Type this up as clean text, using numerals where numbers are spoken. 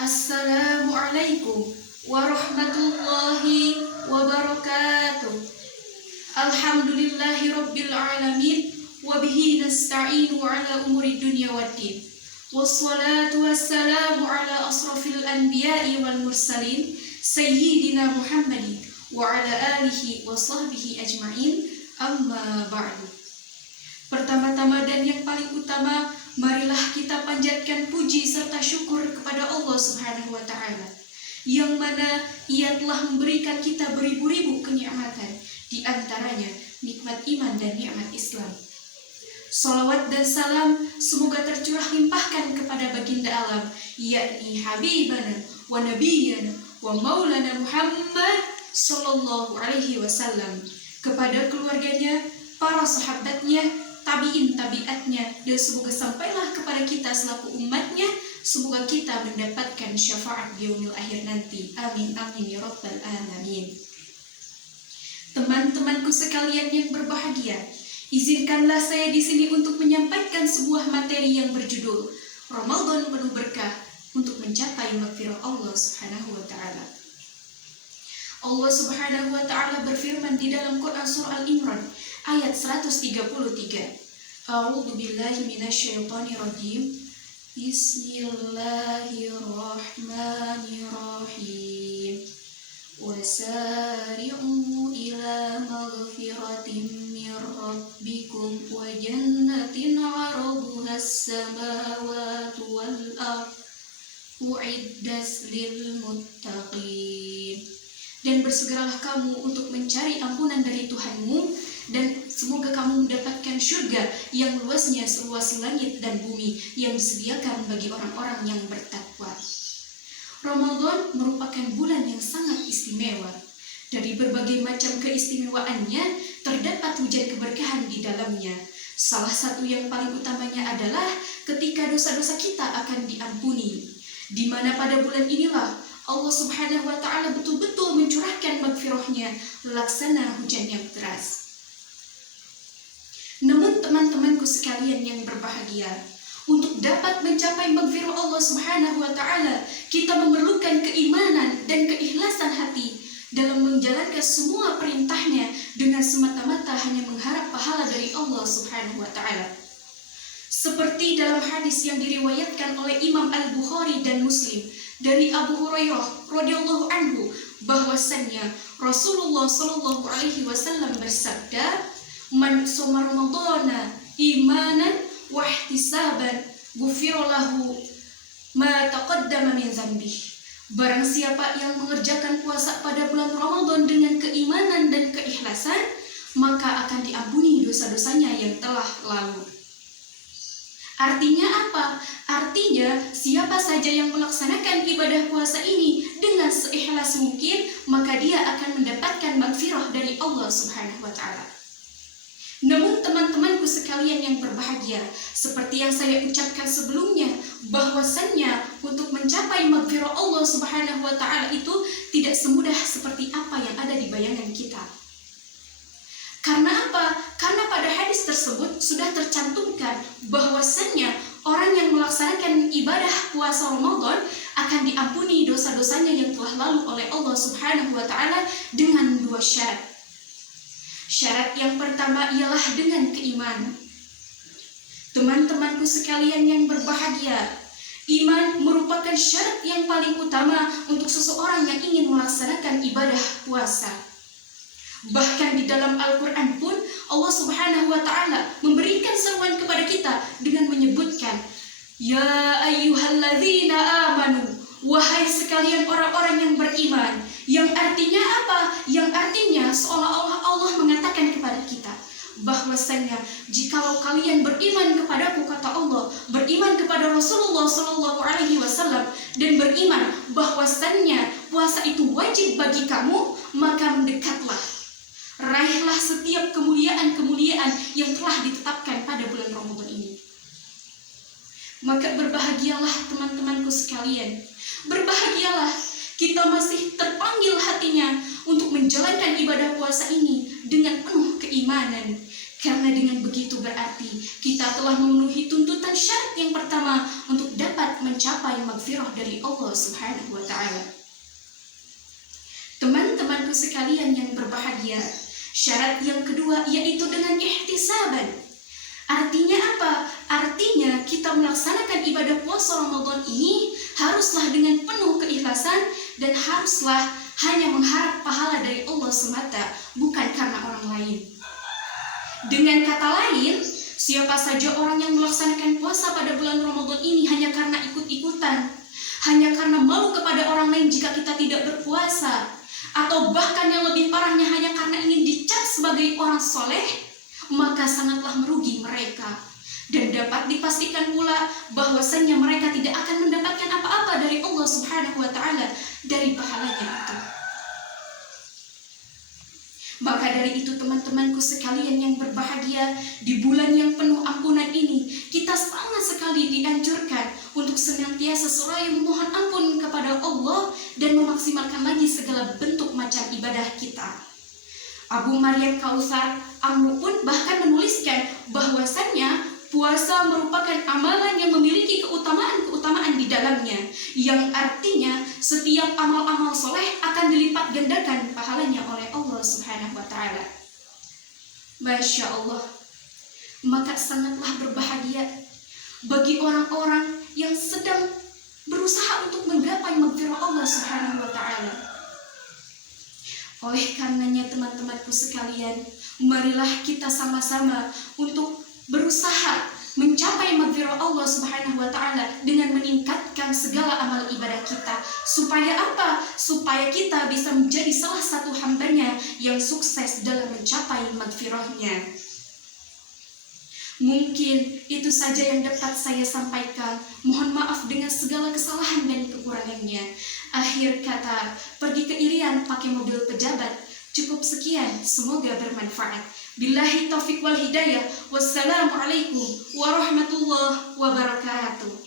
Assalamualaikum warahmatullahi wabarakatuh. Alhamdulillahi rabbil alamin, wabihi nasta'inu ala umuri dunya waddin. Wassalatu wassalamu ala asrafil anbiya'i wal mursalin, sayyidina Muhammadin wa ala alihi wa sahbihi ajma'in, amma ba'du. Pertama-tama dan yang paling utama, marilah kita panjatkan puji serta syukur kepada Allah Subhanahu wa Ta'ala, yang mana Ia telah memberikan kita beribu-ribu kenikmatan, di antaranya nikmat iman dan nikmat Islam. Salawat dan salam semoga tercurah limpahkan kepada baginda alam, yakni Habibana wa Nabiyana wa Maulana Muhammad Sallallahu Alaihi Wasallam, kepada keluarganya, para sahabatnya, tabi'in tabi'atnya, dan semoga sampailah kepada kita selaku umatnya. Semoga kita mendapatkan syafaat di yaumil akhir nanti. Amin amin ya rabbal alamin. Teman-temanku sekalian yang berbahagia, izinkanlah saya di sini untuk menyampaikan sebuah materi yang berjudul Ramadan penuh berkah untuk mencapai maghfirah Allah Subhanahu wa Ta'ala. Allah Subhanahu wa Ta'ala berfirman di dalam Quran surah Al-Imran ayat 133. A'udzu billahi minasyaitonir rajim. Bismillahirrahmanirrahim. Wasari'u ila maghfiratin mir rabbikum wa jannatin 'araduhas samawati wal ardh u'iddat lil muttaqin. Dan bersegeralah kamu untuk mencari ampunan dari Tuhanmu, dan semoga kamu mendapatkan surga yang luasnya seluas langit dan bumi, yang disediakan bagi orang-orang yang bertakwa. Ramadan merupakan bulan yang sangat istimewa. Dari berbagai macam keistimewaannya, terdapat hujan keberkahan di dalamnya. Salah satu yang paling utamanya adalah ketika dosa-dosa kita akan diampuni, di mana pada bulan inilah Allah Subhanahu wa Ta'ala betul-betul mencurahkan maghfirahnya laksana hujan yang deras. Namun teman-temanku sekalian yang berbahagia, untuk dapat mencapai maghfirah Allah Subhanahu wa Ta'ala, kita memerlukan keimanan dan keikhlasan hati dalam menjalankan semua perintahnya dengan semata-mata hanya mengharap pahala dari Allah Subhanahu wa Ta'ala. Seperti dalam hadis yang diriwayatkan oleh Imam Al-Bukhari dan Muslim dari Abu Hurairah radhiyallahu anhu, bahwasannya Rasulullah sallallahu alaihi wasallam bersabda, "Man shoma Ramadhana imanan wa ihtisaban, ghufira lahu ma taqaddama min dzambih." Barang siapa yang mengerjakan puasa pada bulan Ramadan dengan keimanan dan keikhlasan, maka akan diampuni dosa-dosanya yang telah lalu. Artinya apa? Artinya siapa saja yang melaksanakan ibadah puasa ini dengan seikhlas mungkin, maka dia akan mendapatkan maghfirah dari Allah Subhanahu wa Ta'ala. Namun teman-temanku sekalian yang berbahagia, seperti yang saya ucapkan sebelumnya, bahwasannya untuk mencapai maghfirah Allah Subhanahu wa Ta'ala itu tidak semudah seperti apa yang ada di bayangan kita. Karena apa? Karena pada hadis tersebut sudah tercantumkan bahwasannya orang yang melaksanakan ibadah puasa Ramadan akan diampuni dosa-dosanya yang telah lalu oleh Allah Subhanahu wa Ta'ala dengan dua syarat. Syarat yang pertama ialah dengan keimanan. Teman-temanku sekalian yang berbahagia, iman merupakan syarat yang paling utama untuk seseorang yang ingin melaksanakan ibadah puasa. Bahkan di dalam Al-Quran pun Allah Subhanahu wa Ta'ala memberikan seruan kepada kita dengan menyebutkan, "Ya ayyuhalladzina amanu," wahai sekalian orang-orang yang beriman. Yang artinya apa? Yang artinya seolah-olah Allah mengatakan kepada kita bahwasanya jikalau kalian beriman kepadaku, kata Allah, beriman kepada Rasulullah Sallallahu Alaihi Wasallam, dan beriman bahwasannya puasa itu wajib bagi kamu, maka mendekatlah, raihlah setiap kemuliaan-kemuliaan yang telah ditetapkan pada bulan Ramadan ini. Maka berbahagialah teman-temanku sekalian, berbahagialah kita masih terpanggil hatinya untuk menjalankan ibadah puasa ini dengan penuh keimanan. Karena dengan begitu berarti kita telah memenuhi tuntutan syarat yang pertama untuk dapat mencapai maghfirah dari Allah Subhanahu wa Ta'ala. Teman-temanku sekalian yang berbahagia, syarat yang kedua yaitu dengan ihtisaban. Artinya apa? Artinya kita melaksanakan ibadah puasa Ramadan ini haruslah dengan penuh keikhlasan dan haruslah hanya mengharap pahala dari Allah semata, bukan karena orang lain. Dengan kata lain, siapa saja orang yang melaksanakan puasa pada bulan Ramadan ini hanya karena ikut-ikutan, hanya karena malu kepada orang lain jika kita tidak berpuasa, atau bahkan yang lebih parahnya hanya karena ingin dicap sebagai orang soleh, maka sangatlah merugi mereka. Dan dapat dipastikan pula bahwasannya mereka tidak akan mendapatkan apa-apa dari Allah Subhanahu wa Ta'ala dari pahalanya itu. Maka dari itu teman-temanku sekalian yang berbahagia, di bulan yang penuh ampunan ini kita sangat sekali dianjurkan untuk senantiasa seraya memohon ampun kepada Allah dan memaksimalkan lagi segala bentuk macam ibadah kita. Abu Maryam Kautsar Amru pun bahkan menuliskan bahwasannya puasa merupakan amalan yang memiliki keutamaan-keutamaan di dalamnya, yang artinya setiap amal-amal soleh akan dilipat gandakan pahalanya oleh Allah Subhanahu wa Ta'ala. Masya Allah, maka sangatlah berbahagia bagi orang-orang yang sedang berusaha untuk menggapai maghfirah Allah Subhanahu wa Ta'ala. Oleh karenanya teman-temanku sekalian, marilah kita sama-sama untuk berusaha mencapai maghfirah Allah Subhanahu wa Ta'ala dengan meningkatkan segala amal ibadah kita. Supaya apa? Supaya kita bisa menjadi salah satu hambanya yang sukses dalam mencapai maghfirahnya. Mungkin itu saja yang dapat saya sampaikan. Mohon maaf dengan segala kesalahan dan kekurangannya. Akhir kata, pergi ke Irian pakai mobil pejabat. Cukup sekian, semoga bermanfaat. Billahi taufiq wal hidayah. Wassalamualaikum warahmatullahi wabarakatuh.